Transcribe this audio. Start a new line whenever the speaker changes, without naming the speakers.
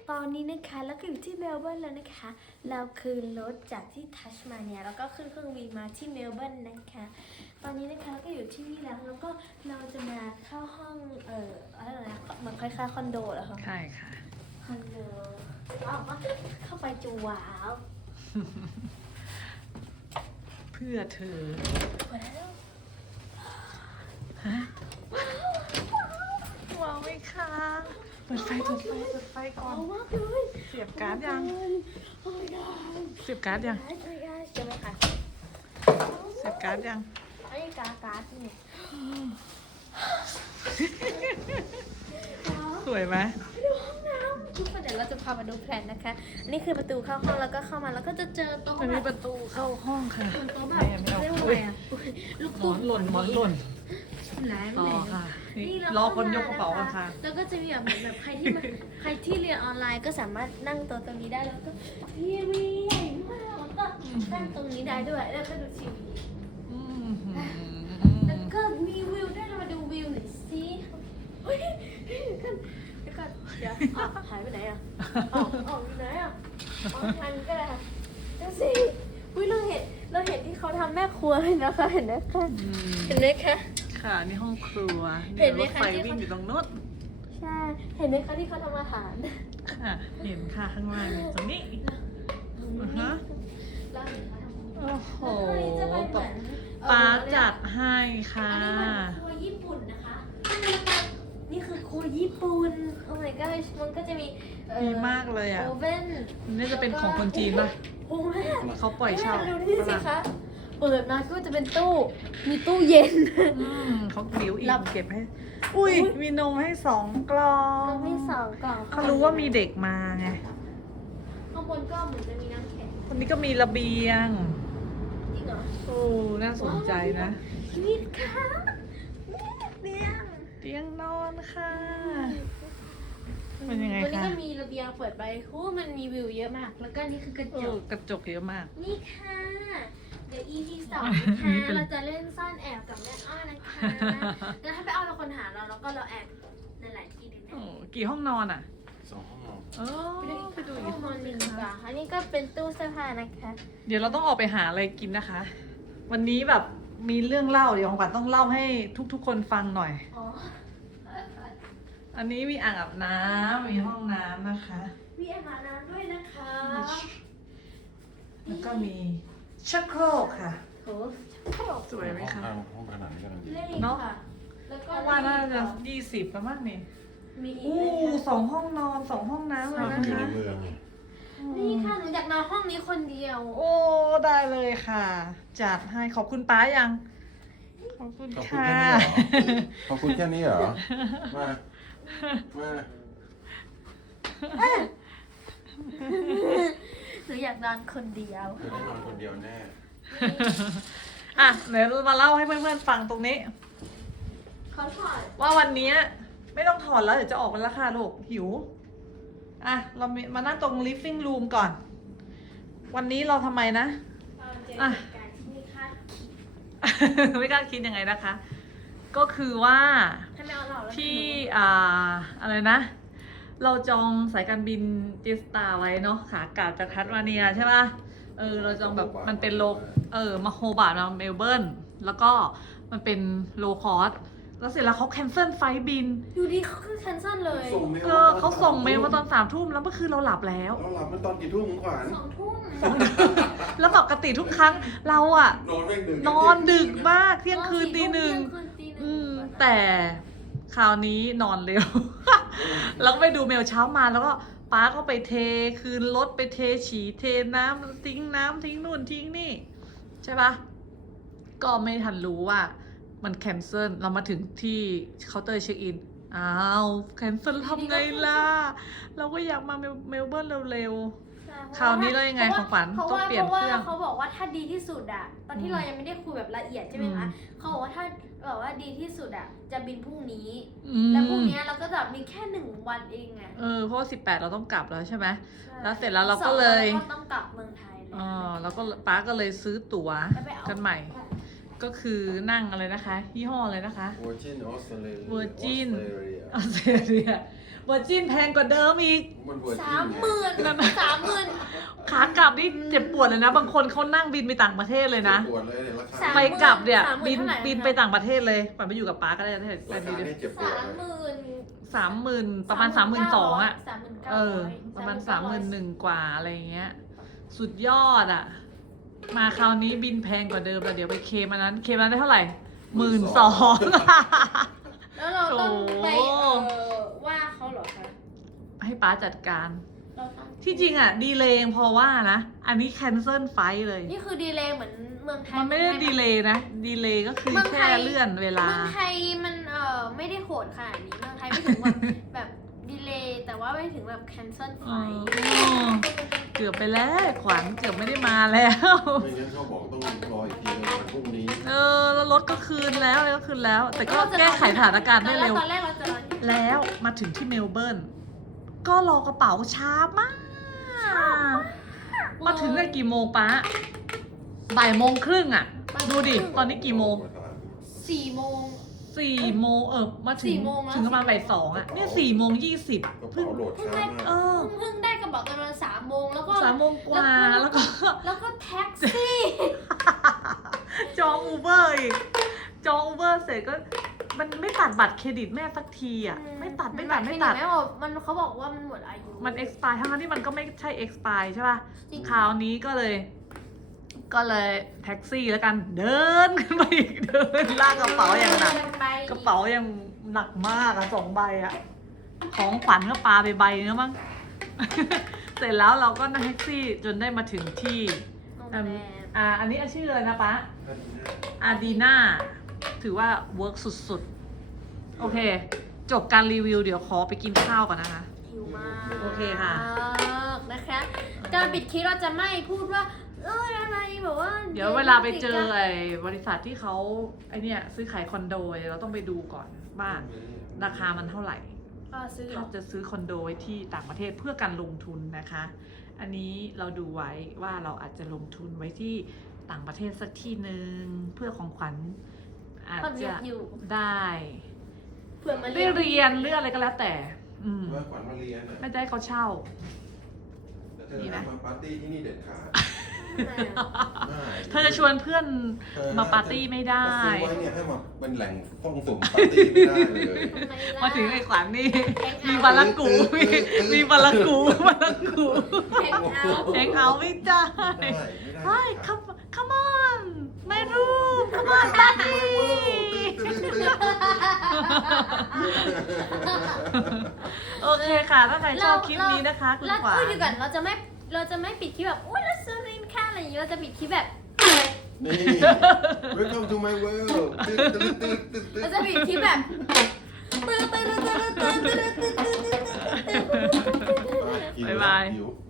ตอนนี้นะคะแล้วก็อยู่ที่เมลเบิร์นแล้วนะคะเราคืนรถจากที่ทัชมาเนียแล้วก็ขึ้นเครื่องบินมาที่เมลเบิร์นนะคะตอนนี้นะคะเราก็อยู่ที่นี่แล้วก็เราจะมาเข้าห้องอะไรนะมันคล้ายๆคอนโดเหรอคะ
ใช่ค่ะ
คอนโดอ้าวเข้าไปจูว้าว
เพื่อเธอ
เปิดแล้ว
ฮะว้าวไหมคะเปิดไฟก่อน
เอามากเลย
เสียบการ์ดยัง
โอ้ยได้
เสียบการ์ดยัง
ใช่ไหมคะ
เสียบการ์ดยัง
ไอ้การ์ดนี่
สวยไหม
ไปดูห้องน้ำทุกคนเดี๋ยวเราจะพามาดูแพลนนะคะอันนี้คือประตูเข้าห้องแล้วก็เข้ามาแล้วก็จะเจอโต๊ะ
มันมีประตูเข้าห้องค่ะ
โต๊ะแบบเรียกว่าอะไรอ่ะลูก
หม
ตุ้
อนหล่นหมอนหล่น
ไหน
ต่อ
ไหน
ค่ะนี่
นี่
รอคนยกกระเป๋ากันค่ะ
แล้วก็จะมีแบบใครที่เรียนออนไลน์ก็สามารถนั่งโต๊ะตรงนี้ได้แล้วก็ทีวีใหญ่มากแล้วก็นั่งตรงนี้ได้ด้วยแล้วก็ดูทีวี
อืม
แล้วก็มีวิวด้วยเรามาดูวิวหน่อยสิเฮ้ยเดี๋ยวก่อนเดี๋ยวอ้าวหายไปไหนอ่ะออกอยู่ไหนอ่ะออกทางนี้ก็ได้ค่ะดูสิอุ้ยเราเห็นที่เขาทำแม่ครัวเลยนะคะเห็นไหมคะเห็นไหมคะ
ค่ะนี่ห้องครัว
เห็นไหม
รถ
คะ
ไฟวิ่งอยู่ตรงนู้น
ใช่เห็นไหมคะที่เขาทำอาหาร
ค่ะ เห็นค่ะข้างล่างตรงนี้อ่าฮะ
แล้วเห็นเขาทำ
โอ้โห
แล้วก็นี่จะเป็นเหมือน
ป้าจัดให้ค่ะ
อันนี้มันครัวญี่ปุ่นนะคะนี่คือครัวญี่ปุ่นโอ้ my god มันก็จะมี
ดีมากเลยอ่ะ
โอเว่น
นี่จะเป็นของคนจีนป่ะ
โอ้แม่
เขาปล่อยเช่า
แม่ดูนี่สิคะ เปิดมาก็จะเป็นตู้ มีตู้เย็น
เขาเกลียวอีก
รับ
เก็บให้ อุ้ย มีนมให้2 กล่อง
แล้วมี2 กล่อง
เขารู้ว่ามีเด็กมาไง
ข้างบนก็เหมือนจะมีน้ำแข็ง
วันนี้ก็มีระเบียง
จริงเหรอ
โอ้ น่าสนใจนะ
นี่ค่ะเตียง
เตียงนอนค่ะ เป็นยังไง
วันนี้
คะ
ก็มีระเบียงเปิดไปโอ้มันมีวิวเยอะมาก แล้วก็นี่คือกระจก
กระจกเยอะมาก
นี่ค่ะ เดี๋ยว EP 2
อั
นะ
น
คะ
นี้เป็น
เราจะเล่นซ่อนแอบกับแม่อ้อนะคะแล้วถ้าแม่อ้อเป็นคนหาเราแล้วก็เราแอบในหลายที่เลยนะ
โอ้กี่ห้องนอนอ่ะ
2 ห้องนอน
เออไปดูอีก
ห้องนอนหนึ่งดีกว่าอันนี้ก็เป็นตู้เสื้อผ้านะคะ
เดี๋ยวเราต้องออกไปหาอะไรกินนะคะ วันนี้แบบมีเรื่องเล่า เดี๋ยวของขวัญต้องเล่าให้ทุกๆ คนฟังหน่อย
อ๋อ
อันนี้มีอ่างอาบน้ำมีห้องน้ำนะคะ
มีอาหารน้ำด้วยนะคะ
แล้วก็มีชักโครกค่ะ
โหชอบ
สวยไหมคะ
ห้องขนาดนี้กำลังดี
เล่น
เนอะ
ค่ะแล้วก็
เพราะว่าน่าจะ20ประมาณนี้
มีอีก
อู้
เลยค่ะ
2 ห้องนอน 2 ห้องน้ำเลย
มัน
นะ
อยู่
คะ
ในเมือง
นี่ค่ะหนูอยากนอนห้องนี้คนเดียว
โอ้ ได้เลยค่ะ จัดให้ขอบคุณป้ายัง ขอบคุณ
ขอบคุณ
ค่ะ
แค่นี้เหรอ ขอบคุณแค่นี้เหรอ มา มา
หนูอยากนอนคนเดียว
เธอได้นอนคนเดียวแน่
อ่ะเดี๋ยวเรามาเล่าให้เพื่อนๆฟังตรงนี้
เขาถอด
ว่าวันนี้ไม่ต้องถอดแล้วเดี๋ยวจะออกไปแล้วค่ะลูกหิว อ่ะ เรามานั่งตรง living room ก่อน วันนี้เราทำไมนะ
ตอนเจอ
อ่ะ
เหตุการณ์ที่ไม่คาดคิด
ไม่กล้าคิดยังไงนะคะ ก็คือว่า
ให้แม่เอาเราแล้ว
ที่อะไรนะ เราจองสายการบินเจสตาไว้เนาะขากลับจากทัสมาเนียใช่ป่ะ เราจองแบบมันเป็นมาโฮบาร์ตมาเมลเบิร์นแล้วก็มันเป็นโลคอสแล้วเสร็จแล้วเขาแคนเซิลไฟล์บิน
อยู่ดีเขาคือแคนเซิลเลย
ส่งเมล
เขาส่งเมลมาตอน3 ทุ่มแล้วเมื่อคืนเราหลับแล้ว
เราหลับมันตอนกี่ทุ่มขวัญ
2 ทุ่ม
แล้วปกติทุกครั้งเราอะ
นอนแม่งดึก
นอนดึกมากเที่ยงคืนตีหนึ่ง
เที่ยคืนตีหนึ่ง
แต่คราวนี้นอนเร็ว แล้วก็ไปดูเมลเช้ามาแล้วก็ป้าก็ไปเทคืนรถไปเทฉี่เทน้ำทิ้งนู่นทิ้งนี่ ใช่ปะก็ไม่ทันรู้ว่ามันแคนเซิลเรามาถึงที่เคาน์เตอร์เช็คอินอ้าวแคนเซิลทำไงล่ะ เราก็อยากมาเมลเบิร์นเร็ว คราวนี้เรายังไงของขวัญต้องเปลี่ยนเครื่อง
พราะว่าเขาบอกว่าถ้าดีที่สุดอะตอนที่เรายังไม่ได้คุยแบบละเอียดใช่ไหมคะเขาบอกว่าถ้าแบบว่าดีที่สุดอะจะบินพรุ่งนี้
ๆ
แล้วพรุ่งนี้เราก็จะมีแค่1 วันเองอะ
เพราะว่า18เราต้องกลับแล้วใช่ไหม
ใช่
แล้วเสร็จแล้วเราก็เลย
สองวันราก็ต้องกลับเมืองไทยเลย
แล้วก็ป้าก็เลยซื้อตั๋ว
แล้วไปเอา
กันใหม่ ก็คือนั่งอะไรนะคะ ยี่ห้ออะไรนะคะ
Virgin Australia
Virgin
ออสเตรเลีย
ออสเตรเลียเวอร์จินแพงกว่าเดิมอีก
มันเวอร์จิน
30,000
ขากลับนี่เจ็บปวดเลยนะ บางคนเขานั่งบินไปต่างประเทศเลยนะ
ปวดเลยเนี่ยราคา
ไปกลับเนี่ย
30,000
บิน
เท่าไหร่
บินไปต่างประเทศเลยปันไปอยู่กับป้าก็ได้นะแฟ
ราน
ดี
คา
เลย
เนี่ยเจ็บปวดเลย
30,000ประมาณ 32,000อ่ะ
39,000
เออ ประมาณ31,000กว่าอะไรอย่างเงี้ย สุดยอดอ่ะ มาคราวนี้บินแพงกว่าเดิมแล้วเดี๋ยวไปเคมอันนั้น เคมอันนั้นได้เท่าไหร่12,000
แล้วเราต้องไป
โอ้
ว่าเขาเหรอคะ
ให้ป้าจัดการ
เราต้อง
ที่จริงอ่ะ ดีเลย์พอว่านะ อันนี้แคนเซิลไฟเลย
นี่คือดีเลย์เหมือนเมืองไทย
มันไม่ได้ดีเลย์นะ ดีเลย์ก็คือแค่เลื่อนเวลา
เมืองไทยมันไม่ได้โหดขนาดนี้เมืองไทยไม่ถึงแบบ แบบดีเลย์แต่ว่าไม่ถึงแบบ cancel ไฟ
เกือบไปแล้วขวัญเกือบไม่ได้มาแล้ว
ไม่งั้นเขาบอกต้องรออีกทีในวันพรุ่งนี้
แล้วรถก็คืนแล้วอะไรก็คืนแล้ว แต่ก็แก้ไขสถานการณ์ได้เร็ว
ตอนแรกเราจะรอ
แล้วมาถึงที่เมลเบิร์นก็รอกระเป๋าช้ามาก มาถึงกันกี่โมงป้าบ่ายโมงครึ่งอ่ะ ดูดิ ตอนนี้กี่โมง
4 โมง
4 โมงมาถึง
4 โมงแล้ว
ถึงประมาณบ่าย 2อ่ะเนี่ย4 โมง 20
กระ
เพิ่ง
เป๋าโหลดช้ามาก
เพิ่งได้กระเป๋ากันมา3 โมงแล้วก็
3 โมงกว่าแล้วก็
แล้วก็แท็กซี่
จองอูเบอร์อีก จองอูเบอร์เสร็จก็มันไม่ตัดบัตรเครดิตแม่สักทีอ่ะ ไม่ตัด
ไม่ตัดมันเขาบอกว่ามันหมดอายุ
มัน expire ทั้งที่มันก็ไม่ใช่ expire ใช่ป่ะ
จริง
คราวนี้ก็เลยแท็กซี่แล้วกันเดินขึ้นไปอีกเดินลากกระเป๋าอย่างหนัก กระเป๋ายังหนักมากอะ2 ใบอะของขวัญก็ปาไปใบนึงแล้วมั้ง เสร็จแล้วเราก็นั่งแท็กซี่จนได้มาถึงที่
โรงแรม
อันนี้ชื่อเลยนะป๊าอาดีน่าถือว่าเวิร์กสุดๆ โอเค จบการรีวิวเดี๋ยวขอไปกินข้าวก่อนนะคะ
หิวมาก
โอเคค่ะ
นะคะการปิดคลิปเราจะไม่พูดว่าอะไรแบบว่า
เดี๋ยวเวลาไปเจอไอ้บริษัทที่เขาไอเนี่ยซื้อขายคอนโดเราต้องไปดูก่อนว่าราคามันเท่าไหร่
ซื้อ
ถ้าจะซื้อคอนโดไว้ที่ต่างประเทศเพื่อการลงทุนนะคะ อันนี้เราดูไว้ว่าเราอาจจะลงทุนไว้ที่ต่างประเทศสักที่หนึ่งเพื่อของขวัญอาจจะได้
เผื่อมา
ได้เรียนหรืออะไรก็แล้วแต่
เมื่อขวัญมาเรียน
ไม่ได้เขาเช่า
แต่เธอมาปาร์ตี้ที่นี่เด็ดขาด
เธอจะชวนเพื่อนมาปาร์ตี้ไม่ได้
ซื้อไว้เนี่ยให้มาเป็นแหล่งห้องสุ่มปาร์ตี้ไม่ได้เลย
มาถึงไอ้ขวัญนี่ มีบาลังกู มีบาลังกูบาลังกู
แฮงเอาท์
แฮงเอาท์ไม่ได้
ไม่ได้
เฮ้ย come on ไม่รู้ come on ปาร์ตี้ โอเคค่ะ ถ้าใครชอบคลิปนี้นะคะคุณขวัญ
พูดอยู่ก่อนเราจะไม่ปิดคลิปแบบอุ้ยแล้วซื้อรินค่าอะไรอย่างเงี้ยเราจะปิดคลิปแบบ
นี่ welcome to my world
เราจะปิดคลิปแบบ
บ๊ายบาย
หิว